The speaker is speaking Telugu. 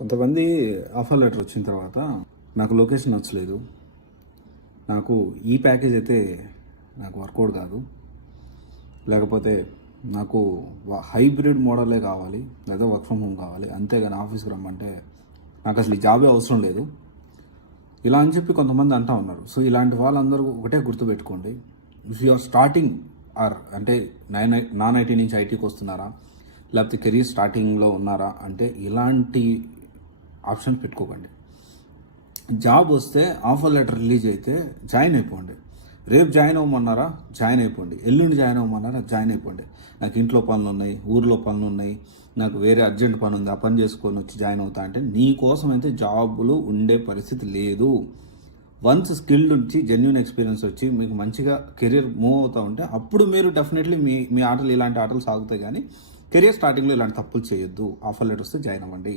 కొంతమంది ఆఫర్ లెటర్ వచ్చిన తర్వాత నాకు లొకేషన్ నచ్చలేదు, నాకు ఈ ప్యాకేజ్ అయితే నాకు వర్కౌట్ కాదు, లేకపోతే నాకు హైబ్రిడ్ మోడలే కావాలి లేదా వర్క్ ఫ్రమ్ హోమ్ కావాలి, అంతేగాని ఆఫీస్కి రమ్మంటే నాకు అసలు ఈ జాబే అవసరం లేదు ఇలా అని చెప్పి కొంతమంది అంటూ ఉన్నారు. సో ఇలాంటి వాళ్ళందరూ ఒకటే గుర్తుపెట్టుకోండి, if you are starting or అంటే నాన్ ఐటీ నుంచి ఐటీకి వస్తున్నారా, లేకపోతే కెరీర్ స్టార్టింగ్లో ఉన్నారా అంటే ఇలాంటి ఆప్షన్ పెట్టుకోకండి. జాబ్ వస్తే ఆఫర్ లెటర్ రిలీజ్ అయితే జాయిన్ అయిపోండి. రేపు జాయిన్ అవ్వమన్నారా జాయిన్ అయిపోండి, ఎల్లుండి జాయిన్ అవ్వమన్నారా జాయిన్ అయిపోండి. నాకు ఇంట్లో పనులు ఉన్నాయి, ఊర్లో పనులు ఉన్నాయి, నాకు వేరే అర్జెంట్ పని ఉంది, ఆ పని చేసుకొని వచ్చి జాయిన్ అవుతా అంటే నీ కోసం అయితే జాబులు ఉండే పరిస్థితి లేదు. వన్స్ స్కిల్డ్ నుంచి జెన్యున్ ఎక్స్పీరియన్స్ వచ్చి మీకు మంచిగా కెరీర్ మూవ్ అవుతూ ఉంటే అప్పుడు మీరు డెఫినెట్లీ మీ ఆటలు ఇలాంటి ఆటలు సాగుతాయి. కానీ కెరీర్ స్టార్టింగ్లో ఇలాంటి తప్పులు చేయొద్దు. ఆఫర్ లెటర్ వస్తే జాయిన్ అవ్వండి.